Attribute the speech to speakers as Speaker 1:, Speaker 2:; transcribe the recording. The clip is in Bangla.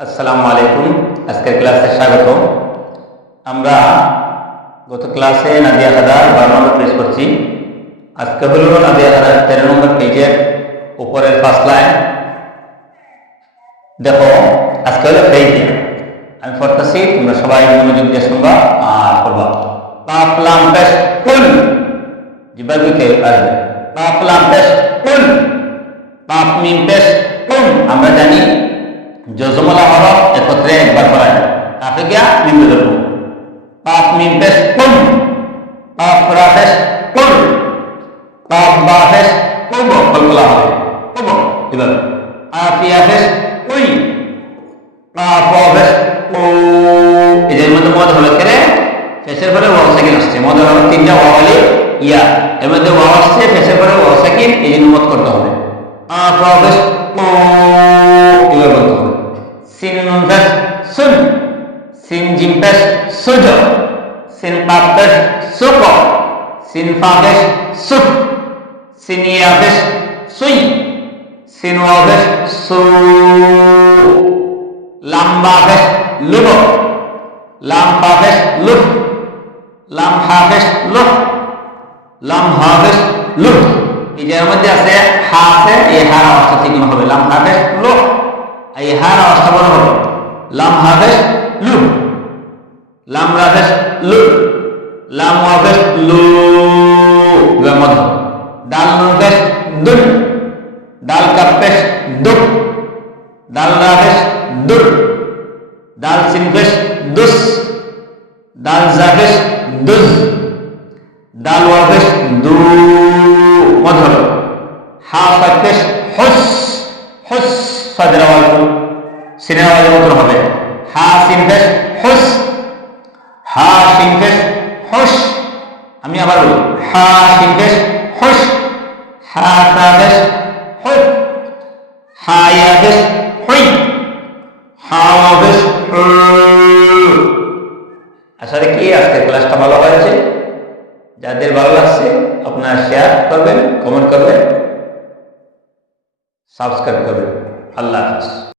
Speaker 1: আসসালামু আলাইকুম আজকের ক্লাসে স্বাগত আমরা গত ক্লাসে নাদিয়া হাদার বারো নম্বর পেজ করছি আজকে হলো নাদিয়া হাদার তেরো নম্বর পেজের উপরের ফার্স্ট লাইন দেখো আজকে হলো ফেইজিয়া আমি পড়তেছি তোমরা সবাই মনোযোগ দিয়ে শুনবা আর পড়বা পাপলাম পেশ কুল জিবার বুঝতে আসবে পাপলাম পেশ কুল পাপ মিম পেশ কুল আমরা জানি জজমলা হরফ একত্রে একবার পড়ায় কাফে গিয়া মিম ধরব। পাপ পাপ রা পেশ পাপ বা পেশ কুব কলকলা হবে। কুব এভাবে আফিয়া কুই পাপ পেশ ও এর মধ্যে মদ হলো কেন ফেসের পরে ওয়াও সাকিন আসছে। মদ হলো তিনটা ওয়াওয়ালি ইয়া। এর মধ্যে ওয়াও আসছে ফেসের পরে ওয়াও সাকিন এই জন্য মত করতে হবে। পেশ সুজ সিন কাপ পেশ সুক সিন ফা পেশ সুফ সিন ইয়া পেশ সুই সিন ওয়া পেশ সু লাম্বা পেশ লুব লাম পা পেশ লুফ লাম হা পেশ লুফ লাম হা পেশ লুফ এই যে এর মধ্যে আছে হা আছে এই হার অবস্থা ঠিক হবে লাম হা পেশ লুফ এই হার অবস্থা বড় হবে লাম হা পেশ লুফ লাম। রা পেশ লুফ লাম। পেশ লু মধ্য ডাল পেশ দুল ডাল কাপ পেশ দুপ ডাল রা পেশ দুর ডাল সিন পেশ দুস। ডাল জা পেশ দুজ ডাল ওয়া দু। মধুর হা ফা হুস। হুস ফাজরা সিনের আওয়াজের মতন হবে। হা সিন পেশ হুস। হা সিন পেশ হুস। আমি আবার বলি, হা সিন পেশ হুস। হা পেশ হুস হা। ইয়া পেশ হুই। হা ওয়া পেশ হু। আসলে কি, আজকে ক্লাসটা ভালো হয়েছে? যাদের ভালো লাগছে, আপনারা শেয়ার করবেন কমেন্ট করবেন সাবস্ক্রাইব করবেন। আল্লাহ হাফিজ।